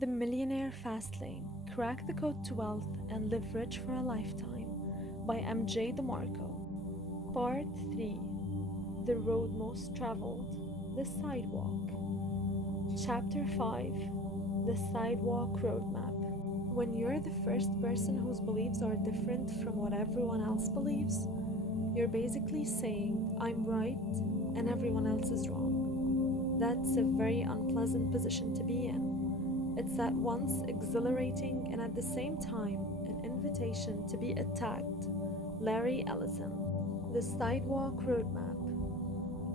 The Millionaire Fastlane, Crack the Code to Wealth and Live Rich for a Lifetime by M.J. Demarco. Part 3. The Road Most Traveled, The Sidewalk. Chapter 5. The Sidewalk Roadmap. When you're the first person whose beliefs are different from what everyone else believes, you're basically saying, I'm right and everyone else is wrong. That's a very unpleasant position to be in. It's at once exhilarating and at the same time an invitation to be attacked. Larry Ellison. The Sidewalk Roadmap.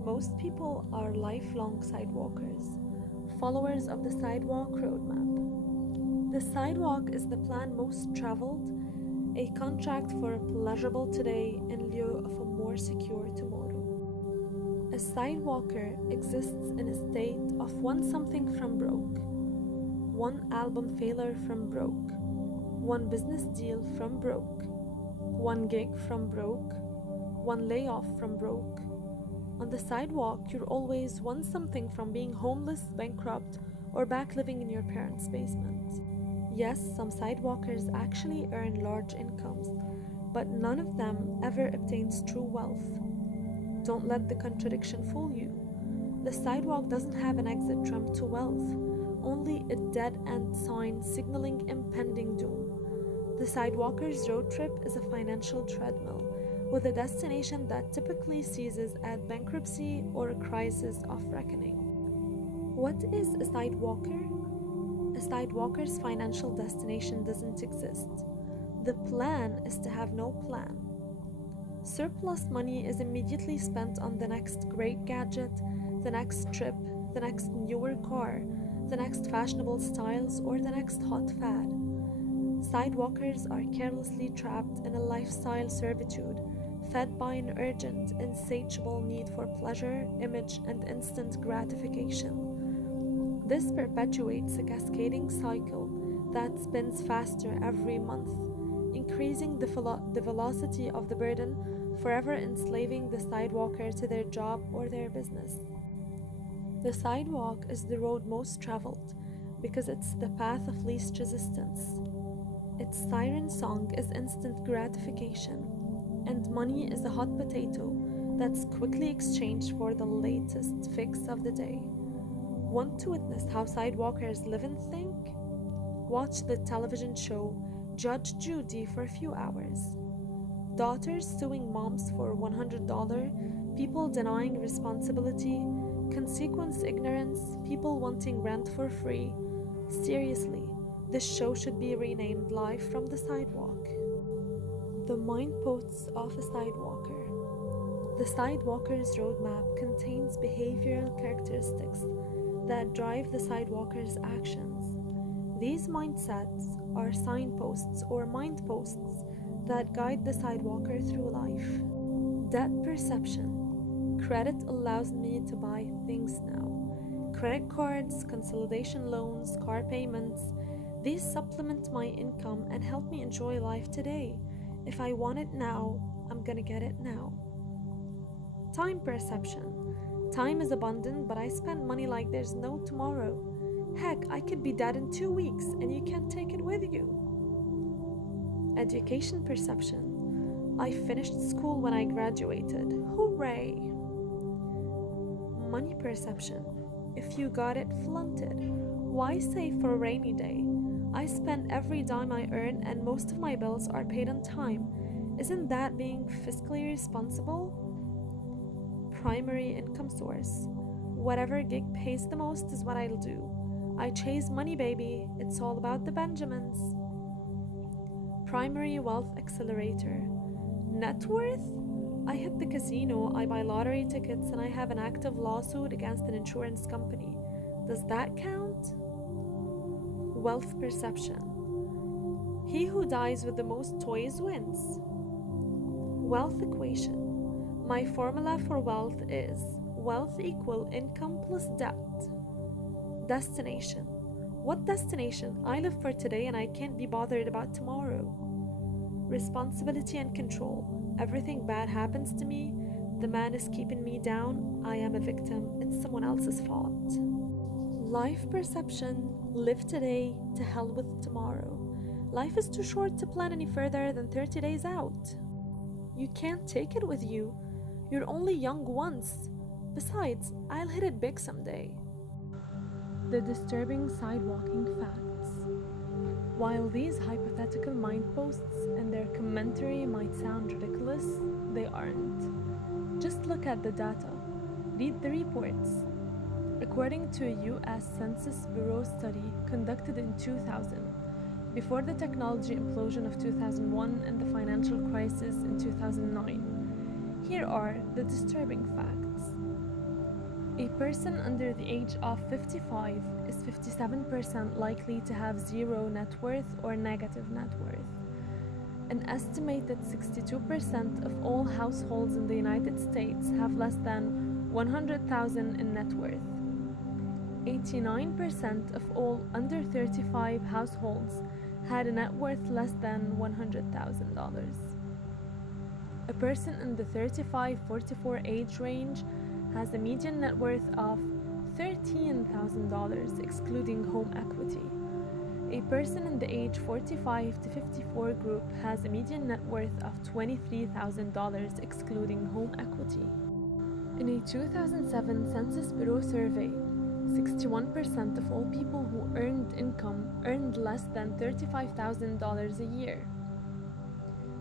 Most people are lifelong sidewalkers, followers of the Sidewalk Roadmap. The sidewalk is the plan most traveled, a contract for a pleasurable today in lieu of a more secure tomorrow. A sidewalker exists in a state of one something from broke, one album failure from broke, one business deal from broke, one gig from broke, one layoff from broke. On the sidewalk, you're always one something from being homeless, bankrupt, or back living in your parents' basement. Yes, some sidewalkers actually earn large incomes, but none of them ever obtains true wealth. Don't let the contradiction fool you. The sidewalk doesn't have an exit ramp to wealth, only a dead-end sign signaling impending doom. The sidewalker's road trip is a financial treadmill, with a destination that typically ceases at bankruptcy or a crisis of reckoning. What is a sidewalker? A sidewalker's financial destination doesn't exist. The plan is to have no plan. Surplus money is immediately spent on the next great gadget, the next trip, the next newer car, the next fashionable styles, or the next hot fad. Sidewalkers are carelessly trapped in a lifestyle servitude, fed by an urgent, insatiable need for pleasure, image, and instant gratification. This perpetuates a cascading cycle that spins faster every month, increasing the velocity of the burden, forever enslaving the sidewalker to their job or their business. The sidewalk is the road most traveled because it's the path of least resistance. Its siren song is instant gratification, and money is a hot potato that's quickly exchanged for the latest fix of the day. Want to witness how sidewalkers live and think? Watch the television show Judge Judy for a few hours. Daughters suing moms for $100, people denying responsibility, consequence ignorance, people wanting rent for free. Seriously, this show should be renamed Live from the Sidewalk. The Mileposts of a Sidewalker. The sidewalker's roadmap contains behavioral characteristics that drive the sidewalker's actions. These mindsets are signposts or mindposts that guide the sidewalker through life. Debt perception. Credit allows me to buy things now. Credit cards, consolidation loans, car payments, these supplement my income and help me enjoy life today. If I want it now, I'm gonna get it now. Time perception. Time is abundant, but I spend money like there's no tomorrow. Heck, I could be dead in 2 weeks and you can't take it with you. Education perception. I finished school when I graduated. Hooray! Money perception. If you got it, flaunt it. Why save for a rainy day? I spend every dime I earn and most of my bills are paid on time. Isn't that being fiscally responsible? Primary income source. Whatever gig pays the most is what I'll do. I chase money, baby. It's all about the Benjamins. Primary wealth accelerator. Net worth? I hit the casino, I buy lottery tickets, and I have an active lawsuit against an insurance company. Does that count? Wealth perception. He who dies with the most toys wins. Wealth equation. My formula for wealth is wealth equal income plus debt. Destination. What destination? I live for today and I can't be bothered about tomorrow. Responsibility and control. Everything bad happens to me. The man is keeping me down. I am a victim. It's someone else's fault. Life perception. Live today, to hell with tomorrow. Life is too short to plan any further than 30 days out. You can't take it with you. You're only young once. Besides, I'll hit it big someday. The disturbing sidewalking facts. While these hypothetical mindposts and their commentary might sound ridiculous, they aren't. Just look at the data. Read the reports. According to a US Census Bureau study conducted in 2000, before the technology implosion of 2001 and the financial crisis in 2009, here are the disturbing facts. A person under the age of 55 is 57% likely to have zero net worth or negative net worth. An estimated 62% of all households in the United States have less than $100,000 in net worth. 89% of all under 35 households had a net worth less than $100,000. A person in the 35-44 age range has a median net worth of $13,000 excluding home equity. A person in the age 45 to 54 group has a median net worth of $23,000 excluding home equity. In a 2007 Census Bureau survey, 61% of all people who earned income earned less than $35,000 a year.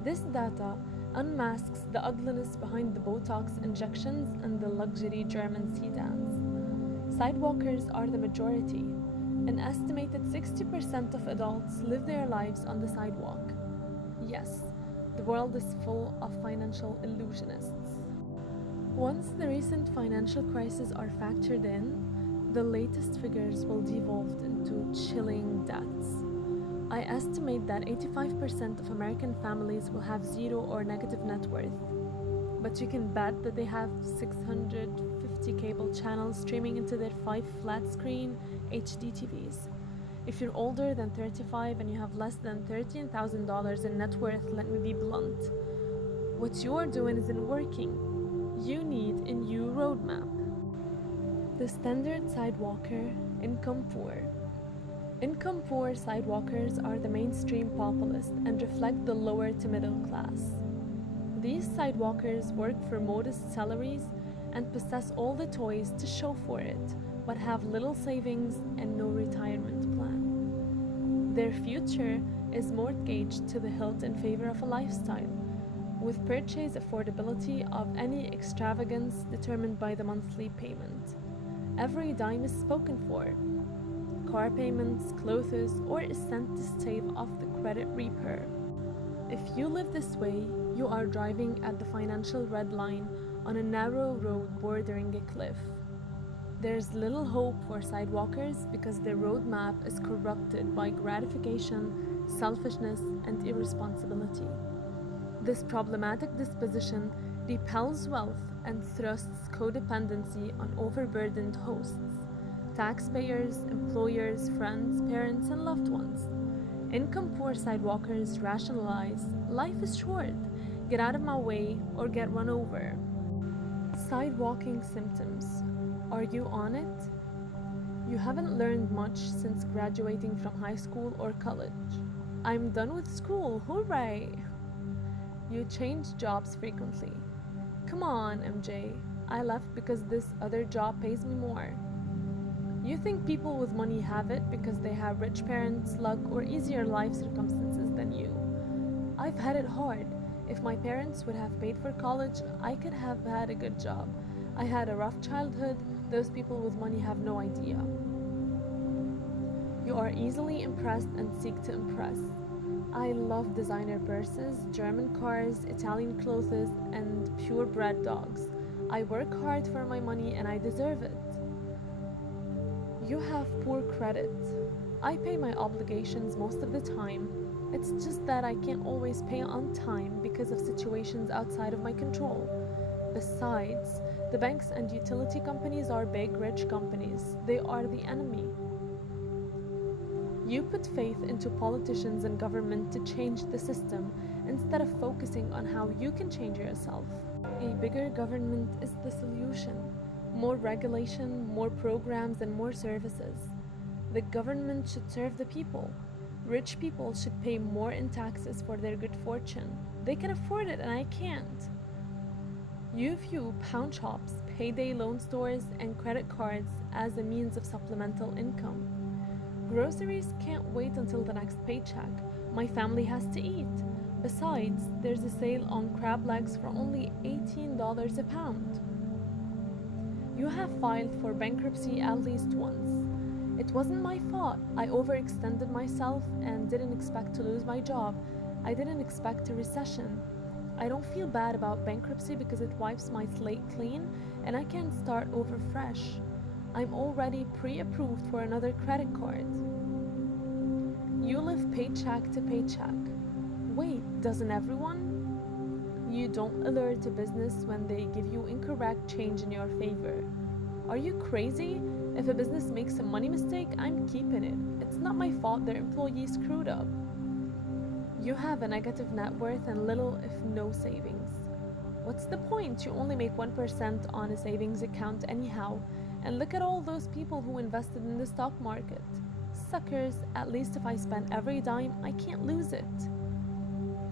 This data unmasks the ugliness behind the Botox injections and the luxury German sedans. Sidewalkers are the majority. An estimated 60% of adults live their lives on the sidewalk. Yes, the world is full of financial illusionists. Once the recent financial crises are factored in, the latest figures will devolve into chilling deaths. I estimate that 85% of American families will have zero or negative net worth. But you can bet that they have 650 cable channels streaming into their 5 flat-screen HD TVs. If you're older than 35 and you have less than $13,000 in net worth, let me be blunt. What you're doing isn't working. You need a new roadmap. The standard sidewalker, income poor. Income poor sidewalkers are the mainstream populace and reflect the lower to middle class. These sidewalkers work for modest salaries and possess all the toys to show for it, but have little savings and no retirement plan. Their future is mortgaged to the hilt in favor of a lifestyle, with purchase affordability of any extravagance determined by the monthly payment. Every dime is spoken for. Car payments, clothes, or is sent to stave off the credit reaper. If you live this way, you are driving at the financial red line on a narrow road bordering a cliff. There's little hope for sidewalkers because their roadmap is corrupted by gratification, selfishness, and irresponsibility. This problematic disposition repels wealth and thrusts codependency on overburdened hosts, taxpayers, employers, friends, parents, and loved ones. Income-poor sidewalkers rationalize, life is short, get out of my way, or get run over. Sidewalking symptoms. Are you on it? You haven't learned much since graduating from high school or college. I'm done with school, hooray! You change jobs frequently. Come on, MJ, I left because this other job pays me more. You think people with money have it because they have rich parents, luck, or easier life circumstances than you. I've had it hard. If my parents would have paid for college, I could have had a good job. I had a rough childhood. Those people with money have no idea. You are easily impressed and seek to impress. I love designer purses, German cars, Italian clothes, and purebred dogs. I work hard for my money and I deserve it. You have poor credit. I pay my obligations most of the time. It's just that I can't always pay on time because of situations outside of my control. Besides, the banks and utility companies are big, rich companies. They are the enemy. You put faith into politicians and government to change the system instead of focusing on how you can change yourself. A bigger government is the solution. More regulation, more programs, and more services. The government should serve the people. Rich people should pay more in taxes for their good fortune. They can afford it and I can't. You view pawn shops, payday loan stores, and credit cards as a means of supplemental income. Groceries can't wait until the next paycheck. My family has to eat. Besides, there's a sale on crab legs for only $18 a pound. You have filed for bankruptcy at least once. It wasn't my fault. I overextended myself and didn't expect to lose my job. I didn't expect a recession. I don't feel bad about bankruptcy because it wipes my slate clean and I can start over fresh. I'm already pre-approved for another credit card. You live paycheck to paycheck. Wait, doesn't everyone? You don't alert a business when they give you incorrect change in your favor. Are you crazy? If a business makes a money mistake, I'm keeping it. It's not my fault their employees screwed up. You have a negative net worth and little if no savings. What's the point? You only make 1% on a savings account anyhow. And look at all those people who invested in the stock market. Suckers, at least if I spend every dime, I can't lose it.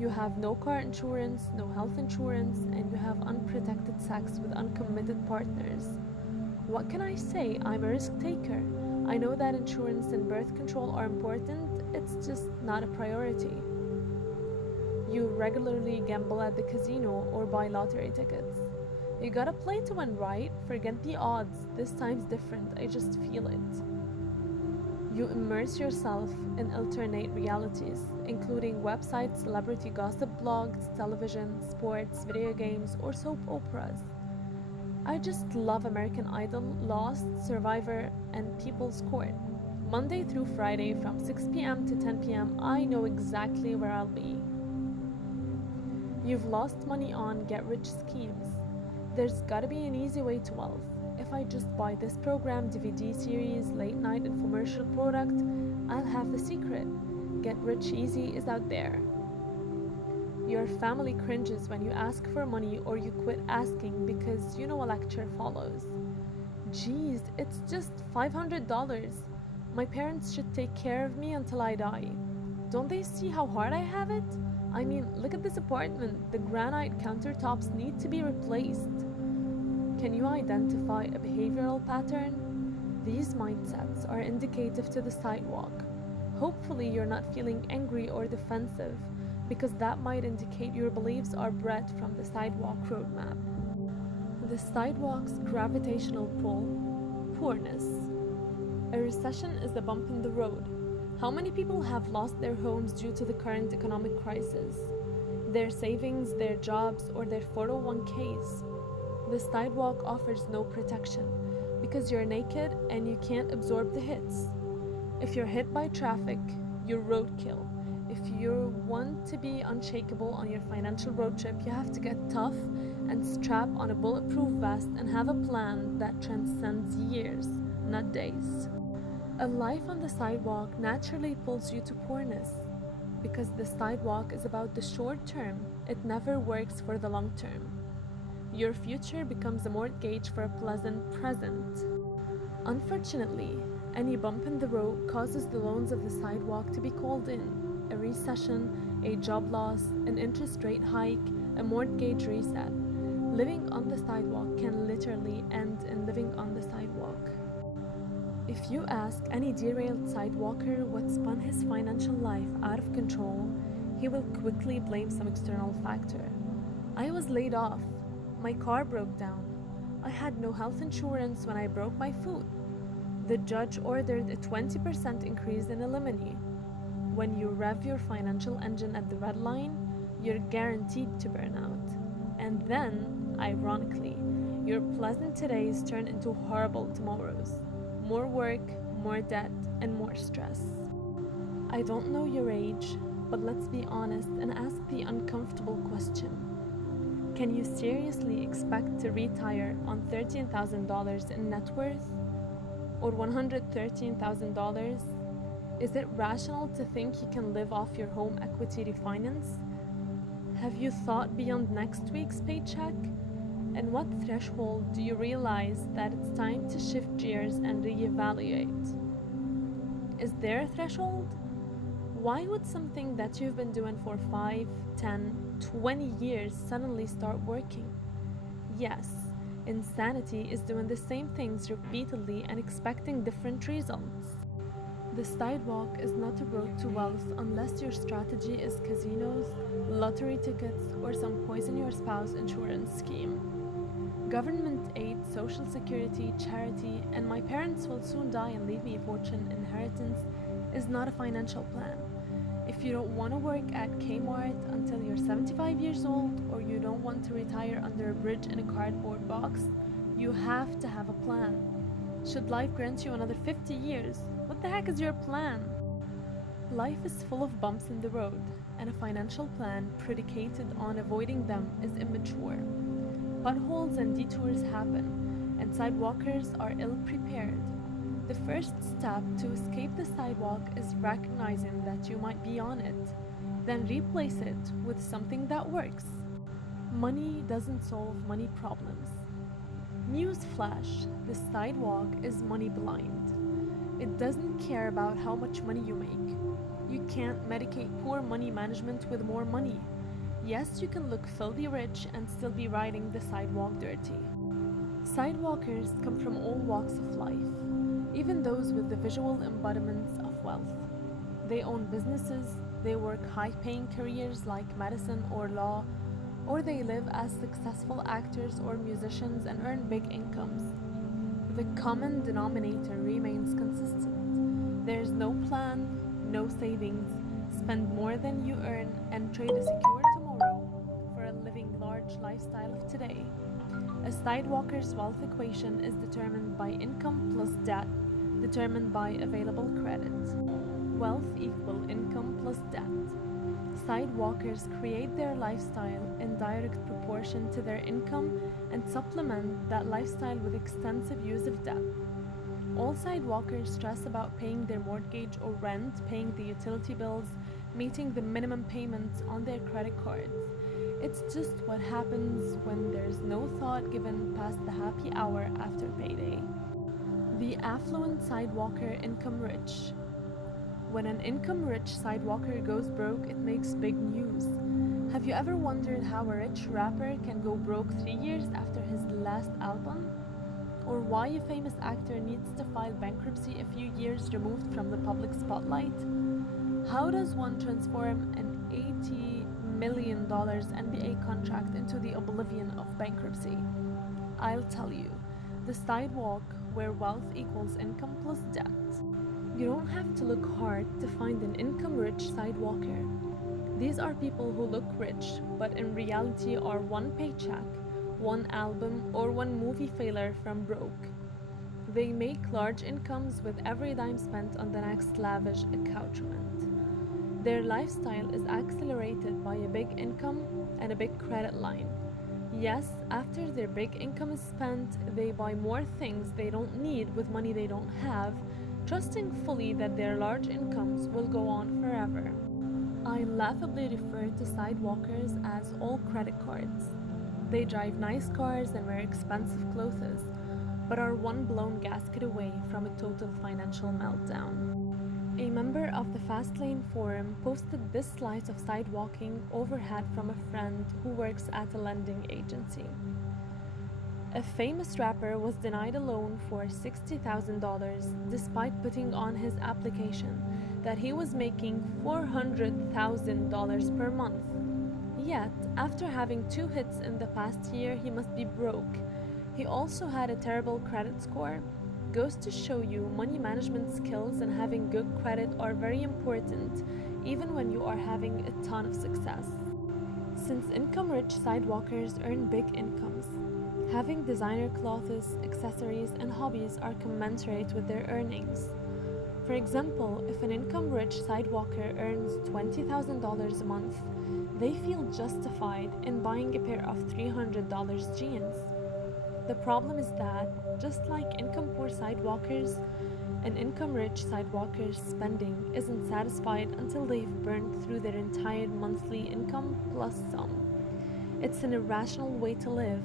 You have no car insurance, no health insurance, and you have unprotected sex with uncommitted partners. What can I say? I'm a risk taker. I know that insurance and birth control are important, it's just not a priority. You regularly gamble at the casino or buy lottery tickets. You gotta play to win, right? Forget the odds. This time's different. I just feel it. You immerse yourself in alternate realities, including websites, celebrity gossip blogs, television, sports, video games, or soap operas. I just love American Idol, Lost, Survivor, and People's Court. Monday through Friday from 6 p.m. to 10 p.m. I know exactly where I'll be. You've lost money on get-rich schemes. There's gotta be an easy way to wealth. If I just buy this program, DVD series, late-night infomercial product, I'll have the secret. Get rich easy is out there. Your family cringes when you ask for money or you quit asking because you know a lecture follows. Geez, it's just $500. My parents should take care of me until I die. Don't they see how hard I have it? I mean, look at this apartment. The granite countertops need to be replaced. Can you identify a behavioral pattern? These mindsets are indicative to the sidewalk. Hopefully you're not feeling angry or defensive, because that might indicate your beliefs are bred from the sidewalk roadmap. The sidewalk's gravitational pull, poorness. A recession is a bump in the road. How many people have lost their homes due to the current economic crisis? Their savings, their jobs, or their 401ks? The sidewalk offers no protection because you're naked and you can't absorb the hits. If you're hit by traffic, you're roadkill. If you want to be unshakable on your financial road trip, you have to get tough and strap on a bulletproof vest and have a plan that transcends years, not days. A life on the sidewalk naturally pulls you to poorness. Because the sidewalk is about the short term, it never works for the long term. Your future becomes a mortgage for a pleasant present. Unfortunately, any bump in the road causes the loans of the sidewalk to be called in. A recession, a job loss, an interest rate hike, a mortgage reset. Living on the sidewalk can literally end in living on the sidewalk. If you ask any derailed sidewalker what spun his financial life out of control, he will quickly blame some external factor. I was laid off. My car broke down. I had no health insurance when I broke my foot. The judge ordered a 20% increase in alimony. When you rev your financial engine at the red line, you're guaranteed to burn out. And then, ironically, your pleasant todays turn into horrible tomorrows. More work, more debt, and more stress. I don't know your age, but let's be honest and ask the uncomfortable question. Can you seriously expect to retire on $13,000 in net worth? Or $113,000? Is it rational to think you can live off your home equity refinance? Have you thought beyond next week's paycheck? And what threshold do you realize that it's time to shift gears and reevaluate? is there a threshold? Why would something that you've been doing for 5, 10, 20 years suddenly start working? Yes, insanity is doing the same things repeatedly and expecting different results. The sidewalk is not a road to wealth unless your strategy is casinos, lottery tickets, or some poison your spouse insurance scheme. Government aid, social security, charity, and my parents will soon die and leave me a fortune inheritance is not a financial plan. If you don't want to work at Kmart until you're 75 years old, or you don't want to retire under a bridge in a cardboard box, you have to have a plan. Should life grant you another 50 years, what the heck is your plan? Life is full of bumps in the road, and a financial plan predicated on avoiding them is immature. Potholes and detours happen, and sidewalkers are ill-prepared. The first step to escape the sidewalk is recognizing that you might be on it, then replace it with something that works. Money doesn't solve money problems. Newsflash, the sidewalk is money blind. It doesn't care about how much money you make. You can't medicate poor money management with more money. Yes, you can look filthy rich and still be riding the sidewalk dirty. Sidewalkers come from all walks of life, even those with the visual embodiments of wealth. They own businesses, they work high-paying careers like medicine or law, or they live as successful actors or musicians and earn big incomes. The common denominator remains consistent. There's no plan, no savings, spend more than you earn, and trade a secure tomorrow for a living large lifestyle of today. A sidewalker's wealth equation is determined by income plus debt, determined by available credit. Wealth equal income plus debt. Sidewalkers create their lifestyle in direct proportion to their income and supplement that lifestyle with extensive use of debt. All sidewalkers stress about paying their mortgage or rent, paying the utility bills, meeting the minimum payments on their credit cards. It's just what happens when there's no thought given past the happy hour after payday. The affluent sidewalker income rich. When an income-rich sidewalker goes broke, it makes big news. Have you ever wondered how a rich rapper can go broke 3 years after his last album? Or why a famous actor needs to file bankruptcy a few years removed from the public spotlight? How does one transform an $80 million NBA contract into the oblivion of bankruptcy? I'll tell you, the sidewalk where wealth equals income plus debt. You don't have to look hard to find an income-rich sidewalker. These are people who look rich, but in reality are one paycheck, one album, or one movie failure from broke. They make large incomes with every dime spent on the next lavish accoutrement. Their lifestyle is accelerated by a big income and a big credit line. Yes, after their big income is spent, they buy more things they don't need with money they don't have, trusting fully that their large incomes will go on forever. I laughably refer to sidewalkers as all credit cards. They drive nice cars and wear expensive clothes, but are one blown gasket away from a total financial meltdown. A member of the Fastlane forum posted this slice of sidewalking overhead from a friend who works at a lending agency. A famous rapper was denied a loan for $60,000 despite putting on his application that he was making $400,000 per month. Yet, after having 2 hits in the past year, he must be broke. He also had a terrible credit score. Goes to show you money management skills and having good credit are very important, even when you are having a ton of success. Since income-rich sidewalkers earn big incomes, having designer clothes, accessories, and hobbies are commensurate with their earnings. For example, if an income-rich sidewalker earns $20,000 a month, they feel justified in buying a pair of $300 jeans. The problem is that, just like income-poor sidewalkers, an income-rich sidewalker's spending isn't satisfied until they've burned through their entire monthly income plus some. It's an irrational way to live,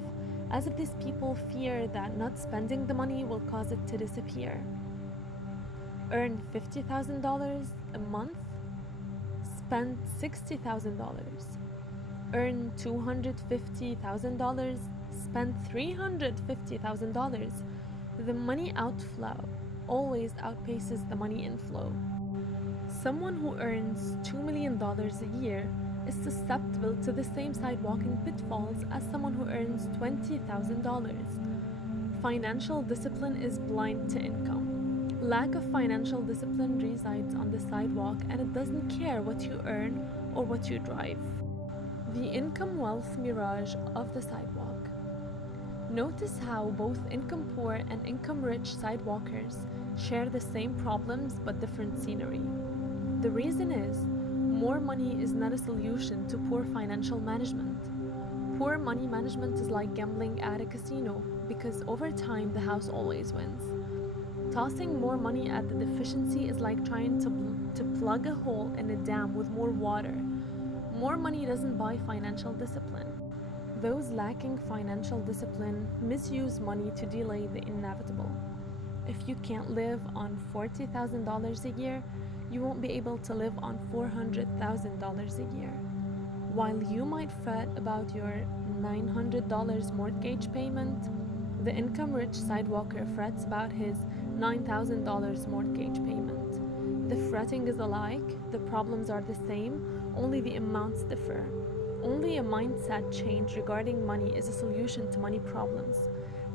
as if these people fear that not spending the money will cause it to disappear. Earn $50,000 a month, spend $60,000. Earn $250,000, spend $350,000. The money outflow always outpaces the money inflow. Someone who earns $2 million a year is susceptible to the same sidewalking pitfalls as someone who earns $20,000. Financial discipline is blind to income. Lack of financial discipline resides on the sidewalk, and it doesn't care what you earn or what you drive. The income wealth mirage of the sidewalk. Notice how both income poor and income rich sidewalkers share the same problems but different scenery. The reason is, more money is not a solution to poor financial management. Poor money management is like gambling at a casino, because over time the house always wins. Tossing more money at the deficiency is like trying to plug a hole in a dam with more water. More money doesn't buy financial discipline. Those lacking financial discipline misuse money to delay the inevitable. If you can't live on $40,000 a year, you won't be able to live on $400,000 a year. While you might fret about your $900 mortgage payment, the income-rich sidewalker frets about his $9,000 mortgage payment. The fretting is alike, the problems are the same, only the amounts differ. Only a mindset change regarding money is a solution to money problems.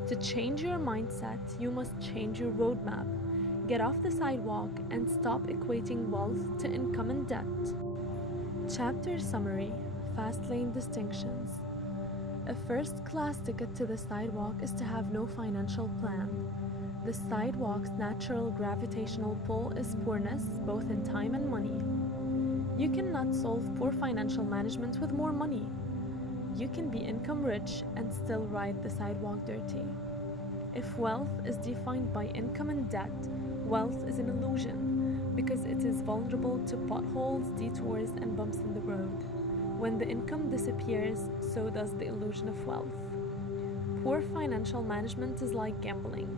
To change your mindset, you must change your roadmap. Get off the sidewalk and stop equating wealth to income and debt. Chapter Summary: Fastlane Distinctions. A first-class ticket to the sidewalk is to have no financial plan. The sidewalk's natural gravitational pull is poorness, both in time and money. You cannot solve poor financial management with more money. You can be income rich and still ride the sidewalk dirty. If wealth is defined by income and debt, wealth is an illusion because it is vulnerable to potholes, detours, and bumps in the road. When the income disappears, so does the illusion of wealth. Poor financial management is like gambling.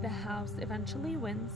The house eventually wins,